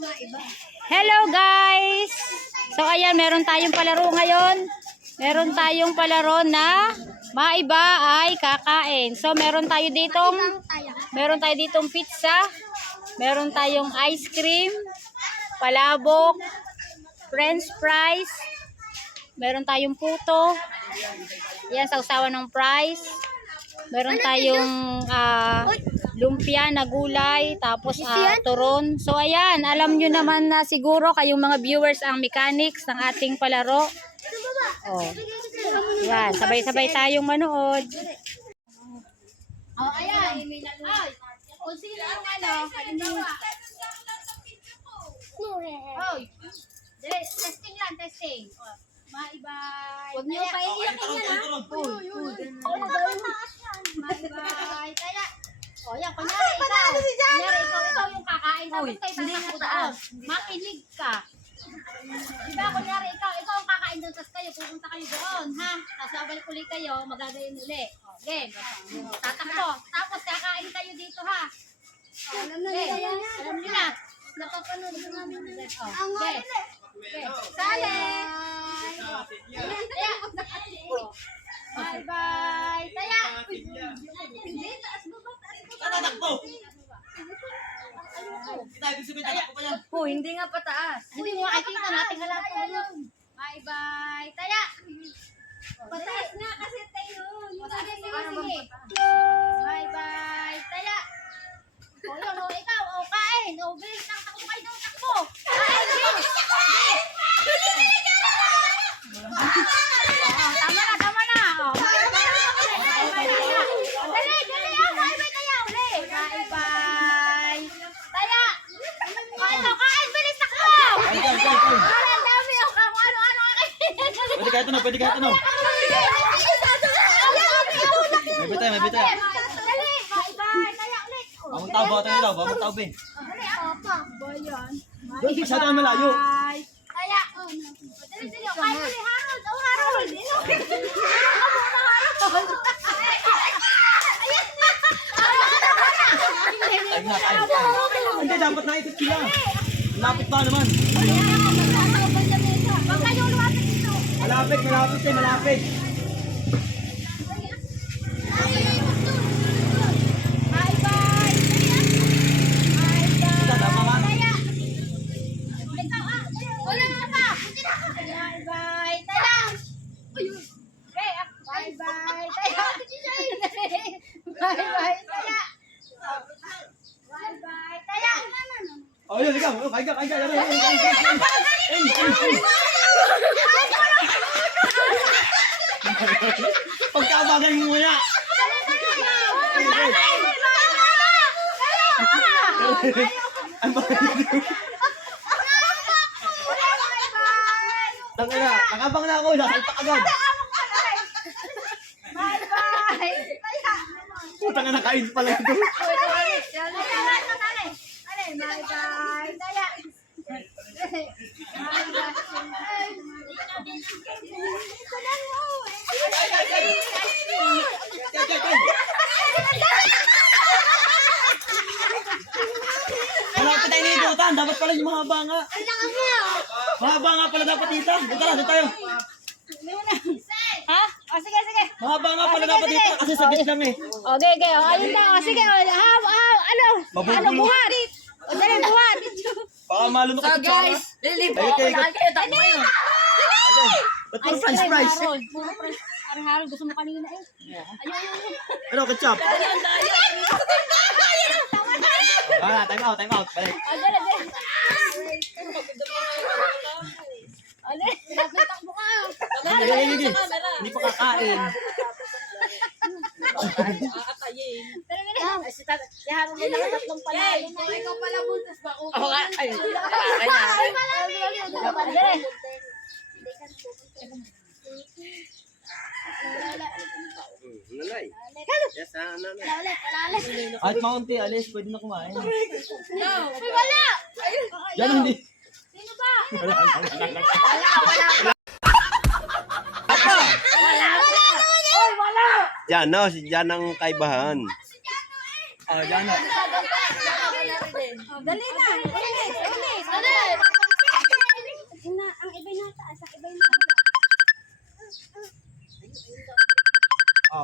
Hello guys! So ayan, meron tayong palaro ngayon. Meron tayong palaro na maiba ay kakain. So meron tayo ditong pizza, meron tayong ice cream, palabok, french fries, meron tayong puto. Yan, sausawan ng fries. Meron tayong lumpia na gulay, tapos turon. So ayan, alam nyo naman na siguro kayong mga viewers ang mechanics ng ating palaro. Oh. Yan, sabay-sabay tayong manood. Oh, ayan. Ay, kung sino ang halimbawa. Hoy. Testing lang, testing. Oh, maibay. Huwag niyo pa iiyakin yan, ha? Maibay. Kaya, o yan, kunyari ikaw yung kakain. Tapos kayo tatakbo doon. Makinig ka. Diba, kunyari ikaw ang kakain doon. Tapos kayo, pupunta kayo doon, ha? Tapos babalik ulit kayo, magagayon uli. O, game. Tatakbo. Tapos kakain kayo dito, ha? Alam na nila yan. Alam nyo na. Napapanood na namin nila. O, game. Sali! Bye-bye! Taya! Hindi, taas mo ba? Tatakbo! Oh, hindi nga pataas. Hindi mo makikita natin halapan yun. Bye-bye! Taya! Pataas nga kasi tayo. Sige. Bye-bye! Taya! O yun, o ikaw, o kain. O bilis ng takbo kayo daw, takbo. Kain, bilis! Tama na. O, bye-bye! Dali, bye-bye Taya, uli. Bye-bye! Taya! Kain, bilis, takbo! Para ang dami, o kung ano-ano. Pwede kahit ano, pwede kahit ano. May bitay. Dali, bye-bye! Taya, ulit. Bawang tao, bawang tao, be. Dali, apa? Bayan. Doon, masyado kang malayo. Kaya, dali, kain ulit, Harold. Oh, Harold. Ay na. Hindi, dapat naikot sila. Malapit pa naman. Huwag kayo lumapit dito. Malapit. Bye-bye. Tama ka. Kaya. Wala na pa. Bye-bye. Taya. Okay, bye-bye. Taya. Bye-bye. Taya. Bye-bye. Taya. Oh, yun, ikaw. Kain ka. Pagkabagay mo muna. Ang bagay mo. Tangina, nakabang na ako. Nasalpak agad. Bye-bye. Putang na nakain pala ito. Bye-bye. Taya. Malapit tayo nilibutan. Dapat pala yung mahaba nga. Mahaba nga pala dapat dito. Doon tayo. Ha? O sige. Mahaba nga pala dapat dito. Kasi sagit kami. Okay. O ayun na. O sige. Ano buhat? O dali buhat. Baka malunok So at tsara. guys, lilipo Ay, ako okay, lahat kayo. Takbo kayo. Ba't puro french fries? Harold, gusto mo kanina eh. Ano, ketchup? Wala, time out. Balik. Takbo ka. Hindi. Hindi pa kakain. Si Harold may nakatatlong pala. Ikaw pala buntas ba? Ako nga. Ay, Nanay. Yes, nanay. At maunti, alis, pwede na kumain. Wala. Yan, hindi. Sino ba? Yan, no, si Jan ang kaibahan. Yan na. Dali na. Ulit.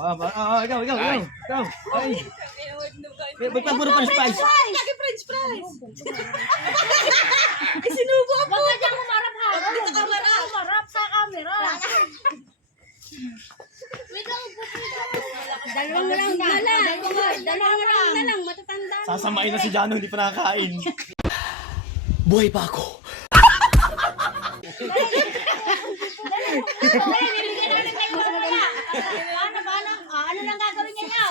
Ikaw. Ay. Ba't pa puro french fries? Lagi french fries. Ay, sinubo ako. Huwag ka dyan humarap ha. Sa camera. Humarap sa camera. Dalawang round na lang. Dalawang round na lang. Matatanda na. Sasamain na si Jano, hindi pa nakakain. Buhay pa ako. Bibigyan namin kayo sa wala. Ano lang gagawin niya niya?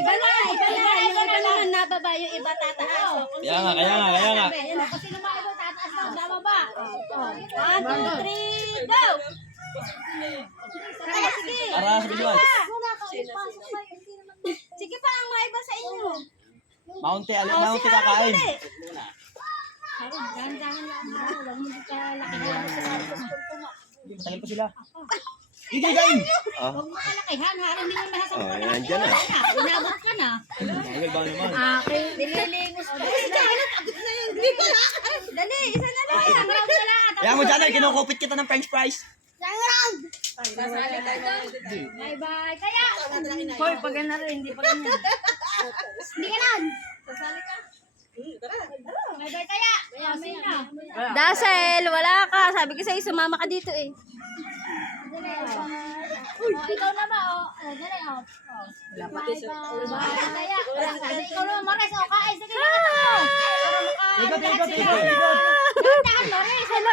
Iba na. Yung iba naman nababa, yung iba tataas. Kaya nga. Kasi naman ito tataas na. Tama ba? 1, 2, 3, go! Sige. Para sa visual. Sige pa, ang maiba sa inyo. Mounty kakain. Dahan-dahan lang ha. Huwag mo ka lakihan. Hindi, matagal pa sila. Hindi, kain! Oh, Huwag mo ka lakihan ha. Hindi mo masasagot oh, ka nandyan na. Inabot ka na. Matagal ba naman? Akin. Nililingos pa. Dali, isa na lang. Isang round ka lang. Kaya mo, Jano, kinukupit kita ng french fries. Bye-bye. Kaya. Hoy, pag na rin, hindi pa ganyan. Hindi ka nan. Bye-bye kaya. May na. Dasel, wala ka. Sabi ko sa'yo, sumama ka dito eh. Ikaw naman, dali, Bye-bye. Kaya. Ikaw naman, Maris, kain. Sige, Ikot. Dahan, Maris. Hello.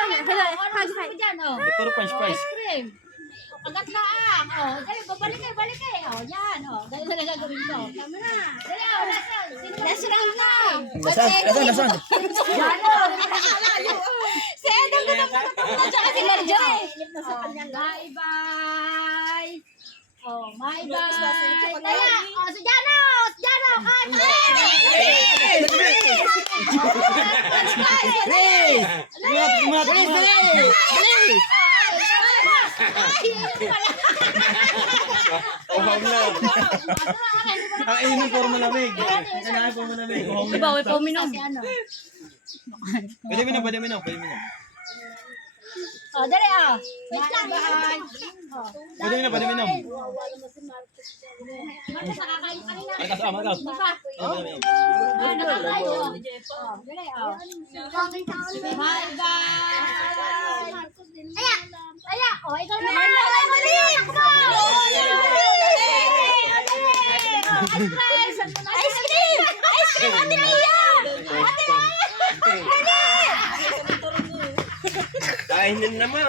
Ano gusto mo dyan, Puro french fries. Ice cream. Kagat na dali, balik kayo. Yan, dali na gagawin ko. Tama na. Dali, last round na. Lason. Si Edong ko tapos na siya kasi Nerjo eh. Bye-bye. Bye-bye. Kaya, si Jano, kain. Uhang na. Ang inom puro malamig. Kailangan puro malamig. Bawal pa uminom. Pwede mo na. Dali, Bye-bye. Pwede mo na. Marcos, nakakain ka kanina. Magas. Di ba? Nakakain. Dali, Bye-bye. Kaya, ikaw naman. Ice cream, Ate Mia! Kain din naman.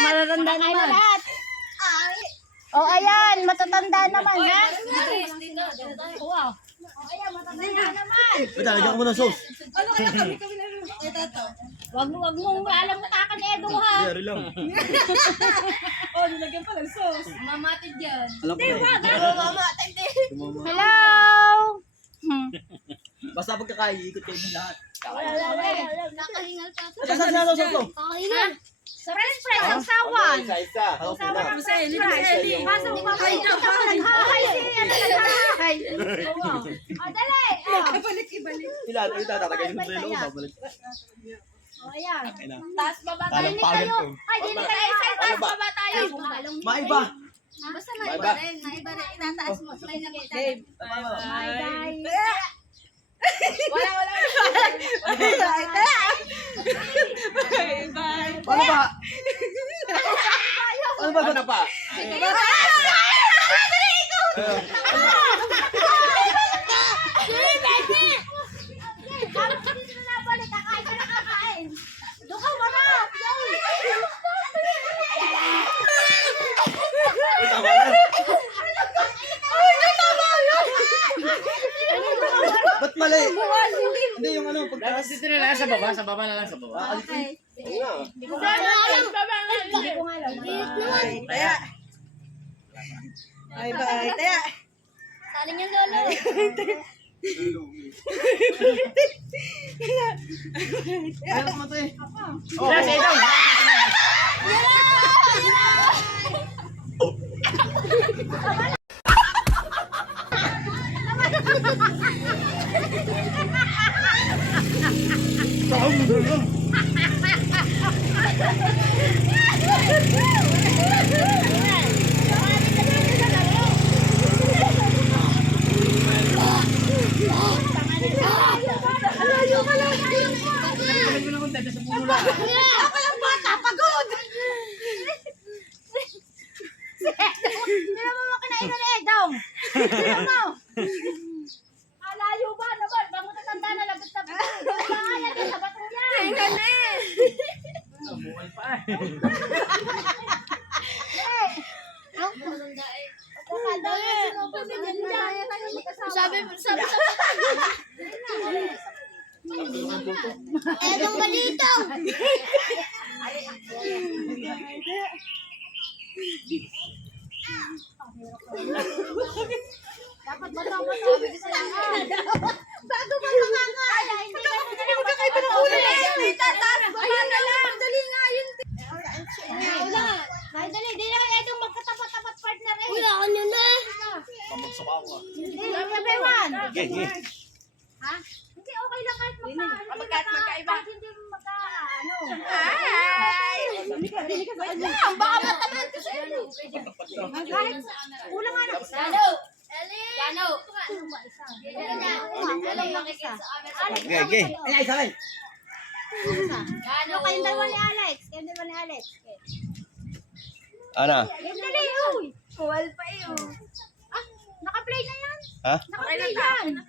Malaranda naman. Ayan, matatanda naman, ha? Wow. Ayan, matatanda naman. Lagyan ko muna ng sauce. Wag mong alam mo takan ni Edo, ha? Dari lang. Mamatid yan. Alam ko na. Hello! Basta pagkakain, ikot kayo ng lahat. Nakahingal pa. Saan na sauce to? Kakahingan. Sa French fries, ang sawan. Isa. Sawan ng French fries. Kaso mamay ka pa naghahay siya. Naghahay. Dali. Ilan? Ay, tatagay yung trelo. Babalik. Ayan. Taas baba tayo. Talang pagan to. Ay, dili tayo. Taas baba tayo. Maiba. Basta maiba rin. Itataas mo. Slay na kita. Bye-bye. Wala. Ano ba? Ano ba? Kapag dito na nabalik, kakain ka na kakain. Doon ka, marap. Tama na. Ba't mali? Hindi yung ano, pagtaas. Dito na lang sa baba na lang sa baba. Okay. Hindi ko alam. Taya. Bye-bye. Taya. Saling yung lolo. Ano mo ito eh? Sila si Edong. Saan mo na lang? sila sa puno lang. Ako yung bata, pagod! Sino mo makinain na Edong? Sino mo? Malayo ba naman? Bago tatanda na labas na ba? Bayan ka sa batong yan. Ay, galing! Buhay pa eh. Sabi. Edong balitong! Dapat batang ko sabi ko sa'yo. Bago ba mga hindi magkakaiba ng kulay. Ayun na lang. Dali nga yun. Wala. Dali, di na Edong magkatapat-tapat partner eh. Wala ka nyo na. Pamagsak ako. Hindi, everyone. Okay, okay. Ha? Hindi, okay lang kahit magkaiba. kahit hindi ano. Ay! Wait lang. Baka matamaan ko sa inyo. Kahit, kulang nga ng isa. Jano! Okay, okay. Ay, isa rin. Ano kayong dalawa ni Alex? Kayong dalawa ni Alex. Ano? Yung dali, uy. Kuwal pa yun. Ah, naka-play na yan. Ha? Naka-play yan.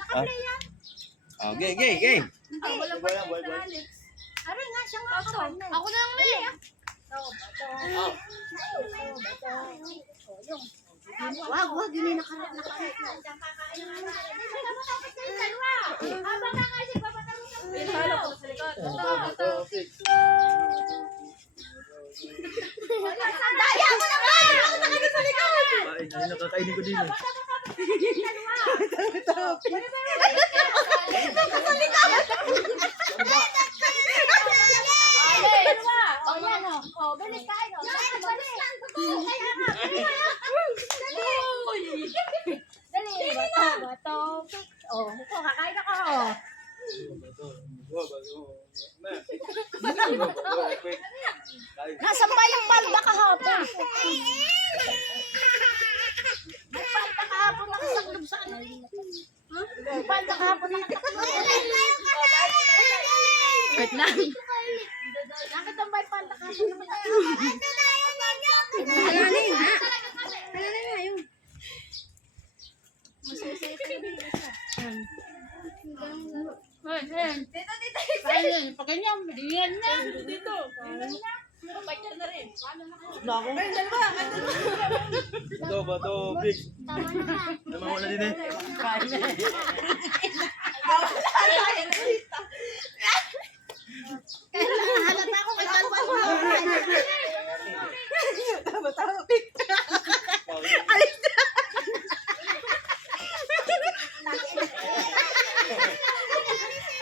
Naka-play yan. Okay, okay, okay. Wala pa yun sa Alex. Aray nga, siya nga ka-partner. Ako na lang eh. Wag, yun yung naka-play. Kakain na nga. Tapos kayong dalawa. Habang nakasig, papatanong sa mga. Daya mo naman! Ako nakagin sa likod! Ay, nakakainin ko din eh. Oh, yan o. Oh, balik kain o. Balik. Kaya nga. Dali. Bato. Oh, ito, kakain ako. Nasaan ba yung palda kahapon? May palda kahapon nakasaklob sa ano? May palda kahapon nakasaklob. Wait lang. Bakit ang may palda kahapon nakasaklob? Halanin nga. Halanin nga yun. Ayun, pag ganyan, diyan na. Dito. Ito ba ito, Big? Tama na nga. Namawa na din eh. Halata ako kay Talwan.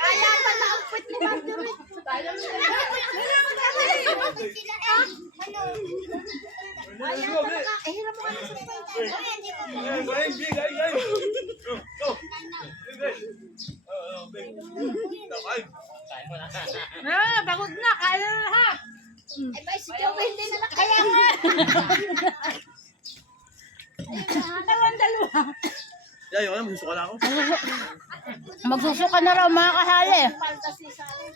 Kaya pala ang put ni Marjorie. Ayan talaga. Eh, hirap mo ka na sa pagod na. Kaya na lahat. Ay, ba, si Joe hindi na Kaya nga. Dalawa. Ay, wala, magsusuka na ako. Magsusuka na raw mga kasali. palda si Sarah.